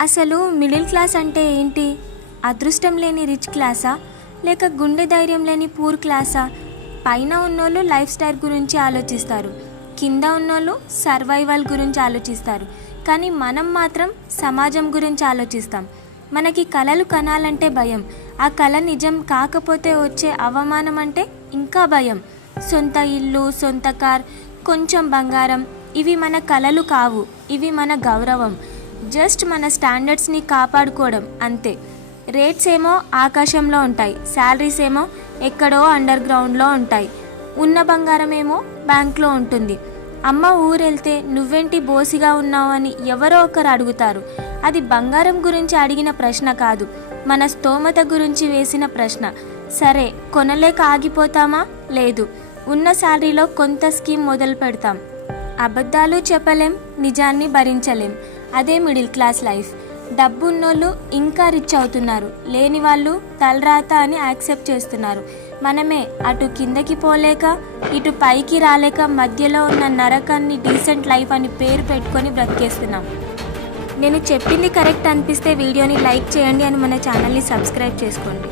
అసలు middle class అంటే ఏంటి? అదృష్టం లేని రిచ్ క్లాసా, లేక గుండె ధైర్యం లేని పూర్ క్లాసా? పైన ఉన్నోళ్ళు లైఫ్ స్టైల్ గురించి ఆలోచిస్తారు, కింద ఉన్నోళ్ళు సర్వైవల్ గురించి ఆలోచిస్తారు. కానీ మనం మాత్రం సమాజం గురించి ఆలోచిస్తాం. మనకి కలలు కనాలంటే భయం, ఆ కళ నిజం కాకపోతే వచ్చే అవమానం అంటే ఇంకా భయం. సొంత ఇల్లు, సొంత కార్, కొంచెం బంగారం, ఇవి మన కలలు కావు, ఇవి మన గౌరవం. జస్ట్ మన స్టాండర్డ్స్ని కాపాడుకోవడం అంతే. రేట్స్ ఏమో ఆకాశంలో ఉంటాయి, శాలరీస్ ఏమో ఎక్కడో అండర్ గ్రౌండ్లో ఉంటాయి. ఉన్న బంగారం ఏమో బ్యాంక్లో ఉంటుంది. అమ్మ ఊరెళ్తే నువ్వేంటి బోసిగా ఉన్నావు అని ఎవరో ఒకరు అడుగుతారు. అది బంగారం గురించి అడిగిన ప్రశ్న కాదు, మన స్తోమత గురించి వేసిన ప్రశ్న. సరే, కొనలేక ఆగిపోతామా? లేదు. ఉన్న శాలరీలో కొంత స్కీమ్ మొదలు పెడతాం. అబద్ధాలు చెప్పలేం, నిజాన్ని భరించలేం. అదే మిడిల్ క్లాస్ లైఫ్. డబ్బు ఉన్నోళ్ళు ఇంకా రిచ్ అవుతున్నారు, లేని వాళ్ళు తలరాత అని యాక్సెప్ట్ చేస్తున్నారు. మనమే అటు కిందకి పోలేక ఇటు పైకి రాలేక మధ్యలో ఉన్న నరకాన్ని డీసెంట్ లైఫ్ అని పేరు పెట్టుకొని బ్రతికేస్తున్నాం. నేను చెప్పింది కరెక్ట్ అనిపిస్తే వీడియోని లైక్ చేయండి అని మన ఛానల్ని సబ్స్క్రైబ్ చేసుకోండి.